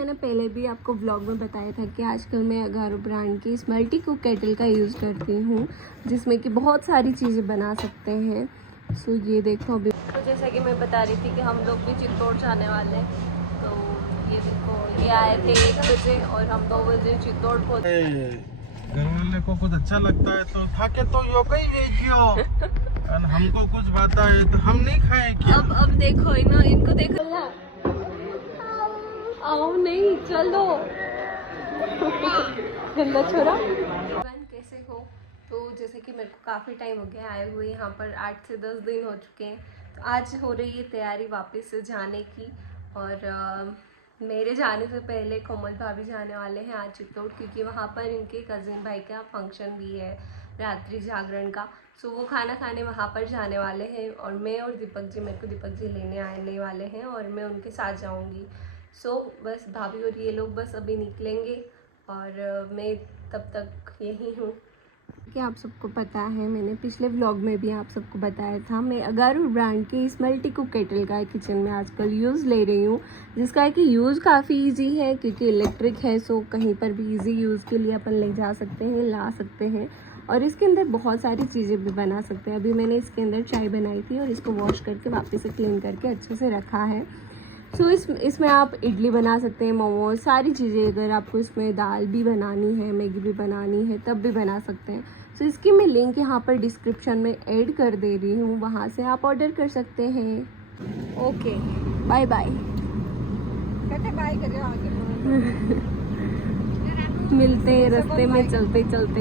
मैंने पहले भी आपको व्लॉग में बताया था कि आजकल मैं अगारो ब्रांड की इस मल्टी कुक केटल का यूज़ करती हूँ, जिसमें कि बहुत सारी चीज़ें बना सकते हैं। सो ये देखो अभी तो जैसा कि मैं बता रही थी कि हम लोग भी चित्तौड़ जाने वाले हैं। तो ये देखो ये आए थे 1 बजे और हम 2 बजे चित्तौड़ पहुँचे। घर वाले को कुछ अच्छा लगता है तो खा के तो यो कहीं नहीं क्यों हमको कुछ बाता है तो हम नहीं खाए क्या? अब देखो ना, इनको देखो ना, आओ नहीं चलो गंदा छोरा। कैसे हो? तो जैसे कि मेरे को काफ़ी टाइम हो गया आए हुए यहाँ पर, 8 से 10 दिन हो चुके हैं। तो आज हो रही है तैयारी वापस से जाने की। और मेरे जाने से पहले कोमल भाभी जाने वाले हैं आज चित्तौड़, क्योंकि वहाँ पर इनके कज़िन भाई का फंक्शन भी है रात्रि जागरण का। सो वो खाना खाने वहाँ पर जाने वाले हैं और मैं और दीपक जी, मेरे को दीपक जी लेने आने वाले हैं और मैं उनके साथ जाऊँगी। सो बस भाभी और ये लोग बस अभी निकलेंगे और मैं तब तक यहीं हूँ। कि आप सबको पता है, मैंने पिछले व्लॉग में भी आप सबको बताया था, मैं अगारो ब्रांड के इस मल्टी कुक केटल का किचन में आजकल यूज़ ले रही हूँ, जिसका है कि यूज़ काफ़ी इजी है क्योंकि इलेक्ट्रिक है। सो कहीं पर भी इजी यूज़ के लिए अपन ले जा सकते हैं, ला सकते हैं और इसके अंदर बहुत सारी चीज़ें भी बना सकते हैं। अभी मैंने इसके अंदर चाय बनाई थी और इसको वॉश करके वापस से क्लीन करके अच्छे से रखा है। सो इसमें आप इडली बना सकते हैं, मोमोज, सारी चीज़ें। अगर आपको इसमें दाल भी बनानी है, मैगी भी बनानी है, तब भी बना सकते हैं। सो इसकी मैं लिंक यहाँ पर डिस्क्रिप्शन में ऐड कर दे रही हूँ, वहाँ से आप ऑर्डर कर सकते हैं। Okay bye bye. बाय कर रहे हो आगे मिलते हैं रास्ते में चलते चलते।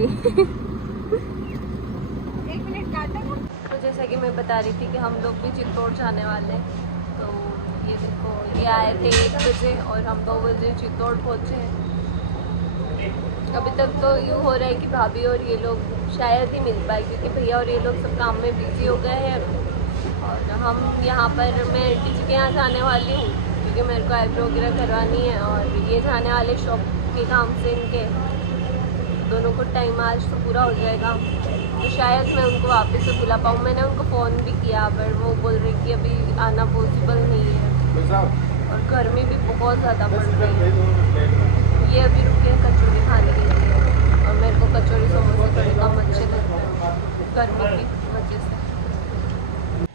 1 मिनट काटो। तो जैसा कि मैं बता रही थी कि हम लोग भी चित्तौड़ जाने वाले हैं। तो ये देखो ये आए थे 1 बजे और हम 2 बजे चित्तौड़ पहुँचे हैं। अभी तक तो यूँ हो रहा है कि भाभी और ये लोग शायद ही मिल पाए, क्योंकि भैया और ये लोग सब काम में बिजी हो गए हैं। और हम यहाँ पर, मैं आंटी जी के यहाँ जाने वाली हूँ क्योंकि मेरे को आईब्रो वगैरह करवानी है और ये जाने वाले शॉप के काम से इनके दोनों को टाइम आज तो पूरा हो जाएगा। तो शायद मैं उनको वापस से बुला पाऊँ। मैंने उनको फ़ोन भी किया पर वो बोल रही कि अभी आना पॉसिबल नहीं है और गर्मी भी बहुत ज़्यादा पड़ रही है। ये अभी रुके हैं कचौरी खाने के लिए और मेरे को कचौरी समोसे थोड़े कम अच्छे लगते हैं गर्मी की वजह से।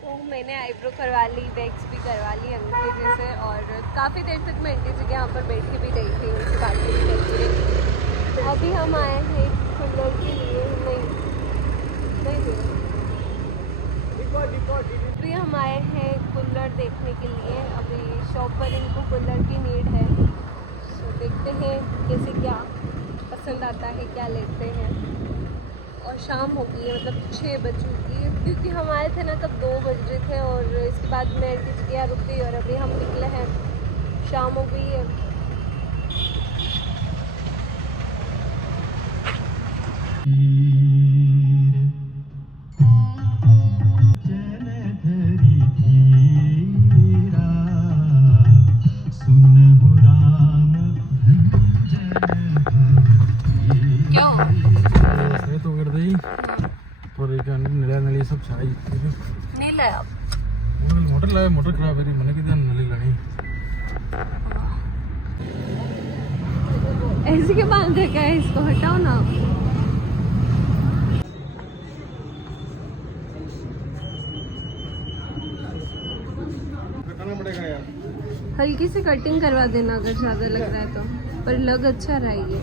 तो मैंने आईब्रो करवा ली, वैक्स भी करवा ली अंकल जी से और काफ़ी देर तक मैं आंटी जी के यहाँ पर बैठ के भी रही थी, उनसे बातें भी करती रही। अभी हम आए हैं कूलर के लिए, अभी हम आए हैं कूलर देखने के लिए। अभी शॉप पर इनको कूलर की नीड है, तो देखते हैं कैसे क्या पसंद आता है, क्या लेते हैं। और शाम हो गई है, मतलब 6 बज चुकी है, क्योंकि हम आए थे ना तब 2 बज रहे थे और इसके बाद मैं किसी के यहाँ रुक गई और अभी हम निकले हैं, शाम हो गई है। सब छाई नहीं लाया मोटर लाया, मोटर खराब है मैंने किधर नली लानी ऐसे के बांध रखा है, इसको हटाओ ना। कटाना पड़ेगा यार, हल्की से कटिंग करवा देना अगर ज़्यादा लग रहा है तो, पर लग अच्छा रहा है ये।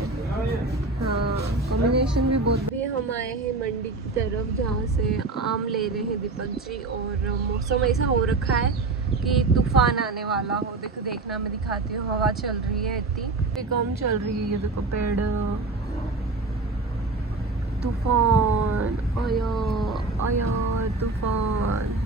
हाँ कॉम्बिनेशन भी बहुत। भी हम आए हैं मंडी की तरफ जहाँ से आम ले रहे हैं दीपक जी और मौसम ऐसा हो रखा है कि तूफान आने वाला हो। देखो देखना, मैं दिखाती हूँ, हवा चल रही है इतनी कम चल रही है। ये देखो पेड़, तूफान आया आया तूफान।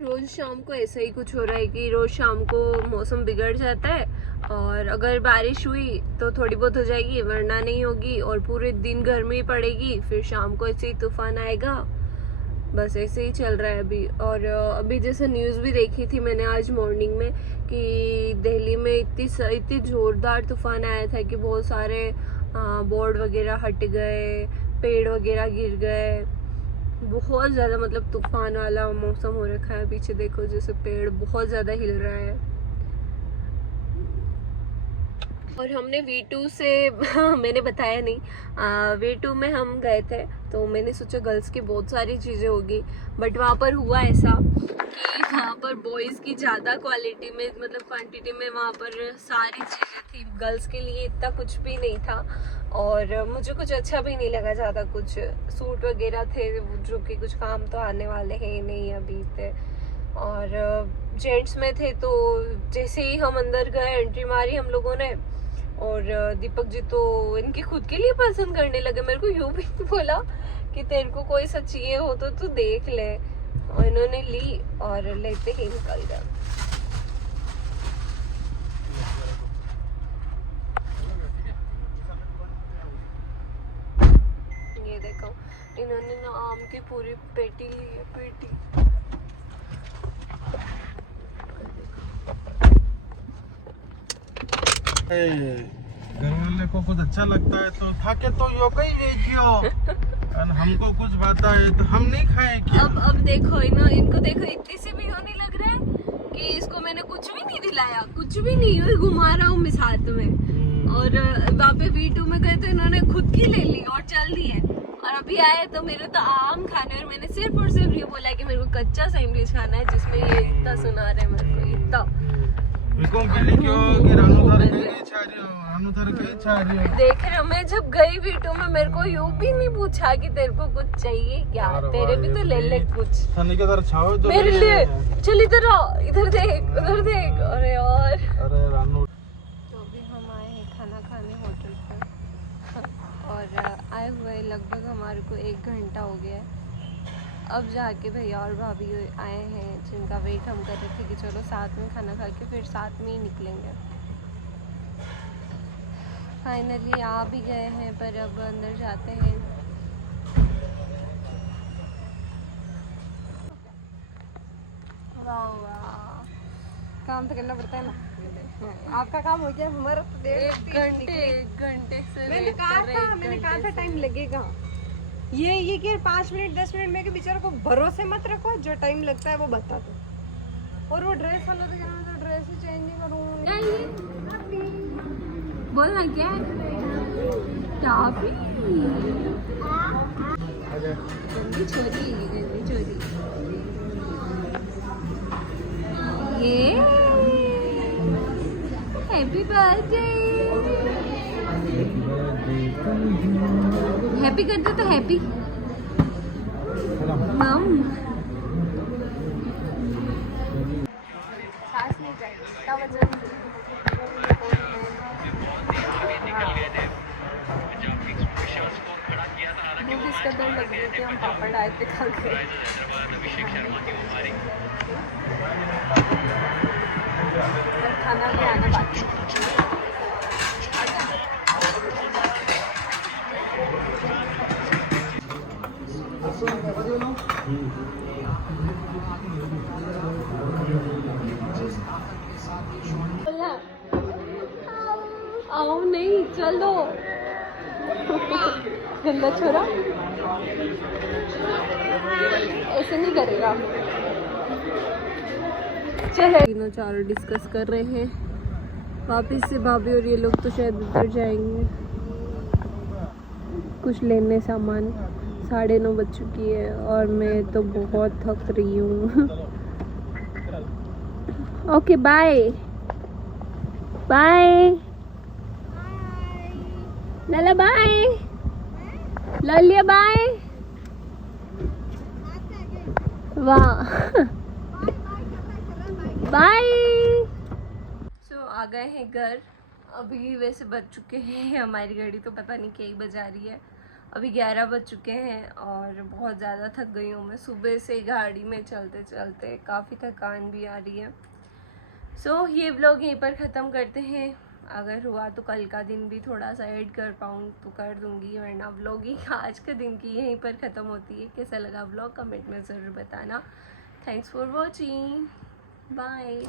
रोज़ शाम को ऐसा ही कुछ हो रहा है कि रोज़ शाम को मौसम बिगड़ जाता है और अगर बारिश हुई तो थोड़ी बहुत हो जाएगी, वरना नहीं होगी और पूरे दिन गर्मी पड़ेगी, फिर शाम को ऐसे ही तूफान आएगा। बस ऐसे ही चल रहा है अभी। और अभी जैसे न्यूज़ भी देखी थी मैंने आज मॉर्निंग में कि दिल्ली में इतनी ज़ोरदार तूफान आया था कि बहुत सारे बोर्ड वगैरह हट गए, पेड़ वगैरह गिर गए, बहुत ज़्यादा मतलब तूफान वाला मौसम हो रखा है। पीछे देखो जैसे पेड़ बहुत ज़्यादा हिल रहा है। और हमने V2 से मैंने बताया नहीं, V2 में हम गए थे तो मैंने सोचा गर्ल्स की बहुत सारी चीज़ें होगी, बट वहाँ पर हुआ ऐसा कि वहाँ पर बॉयज़ की ज़्यादा क्वालिटी में, मतलब क्वांटिटी में वहाँ पर सारी चीज़ें थी। गर्ल्स के लिए इतना कुछ भी नहीं था और मुझे कुछ अच्छा भी नहीं लगा ज़्यादा। कुछ सूट वगैरह थे जो कि कुछ काम तो आने वाले हैं नहीं अभी थे, और जेंट्स में थे। तो जैसे ही हम अंदर गए, एंट्री मारी हम लोगों ने, और दीपक जी तो इनकी खुद के लिए पसंद करने लगे। मेरे को यूं भी बोला कि तेरे को कोई सा चाहिए हो तो तू देख ले, और इन्होंने ली और लेते ही निकल गए। ये देखो इन्होंने ना आम की पूरी पेटी ली है, पेटी। घर वाले को कुछ अच्छा लगता है तो खा के तो यो कहीं देखियो, हमको कुछ बाता है तो हम नहीं खाए क्या? अब देखो इनको देखो, इतने से भी होने लग रहा है कि इसको मैंने कुछ भी नहीं दिलाया, कुछ भी नहीं, घुमा रहा हूँ मैं साथ में। और वहाँ पे V2 में गए तो इन्होंने खुद की ले ली और चल दी है। और अभी आए तो मेरे तो आम खाने, और मैंने सिर्फ और सिर्फ ये बोला कि मेरे को कच्चा सैंडविच खाना है, जिसमें ये इतना सुना रहे हैं मेरे को, इतना। देख रहे हो, मैं जब गई V2 में मेरे को यूं भी नहीं पूछा कि तेरे को कुछ चाहिए क्या, तेरे भी तो ले ले कुछ मेरे लिए। चल इधर आओ, इधर देख, उधर देख। अरे यार, तो अभी हम आए हैं खाना खाने होटल पर, और आए हुए लगभग हमारे को 1 घंटा हो गया है। अब जाके भैया और भाभी आए हैं जिनका वेट हम कर रहे थे कि चलो साथ में खाना खा के फिर साथ में ही निकलेंगे। फाइनली आ भी गए हैं, पर अब अंदर जाते हैं। वाह वाह, काम तो करना पड़ता है ना। आपका काम हो गया, हमारा तो 1 घंटे से मैंने कहा था टाइम लगेगा। ये कि 5 मिनट 10 मिनट में के बेचारे को भरोसे मत रखो, जो टाइम लगता है वो बता दो। और वो ड्रेस वाला तो कहना था ड्रेस ही चेंज नहीं करूँ। बोलना क्या है? टाफी गंदी चोरी, गंदी चोरी। ये हैप्पी बर्थडे, हैप्पी कर दो तो हैप्पी मम। सांस नहीं जाए क्या वजह? मुझे इसका डर लग रही है कि हम पापड़ आए थे खा गए। खाना ले आना बाकी। आओ नहीं, चलो गंदा छोरा ऐसे नहीं करेगा। चलो तीनों चारों डिस्कस कर रहे हैं, वापिस से भाभी और ये लोग तो शायद उतर जाएंगे कुछ लेने सामान। 9:30 बज चुकी है और मैं तो बहुत थक रही हूँ। ओके बाय बाय लाला, बाय ललिया, बाय। वाह बाय। सो आ गए हैं घर। अभी वैसे बज चुके हैं, हमारी गाड़ी तो पता नहीं क्या ही बजा रही है। अभी 11 बज चुके हैं और बहुत ज़्यादा थक गई हूँ मैं सुबह से गाड़ी में चलते चलते, काफ़ी थकान भी आ रही है। सो ये व्लॉग यहीं पर ख़त्म करते हैं। अगर हुआ तो कल का दिन भी थोड़ा सा ऐड कर पाऊँ तो कर दूँगी, वरना व्लॉगिंग आज के दिन की यहीं पर ख़त्म होती है। कैसा लगा व्लॉग कमेंट में ज़रूर बताना। Thanks for watching, bye.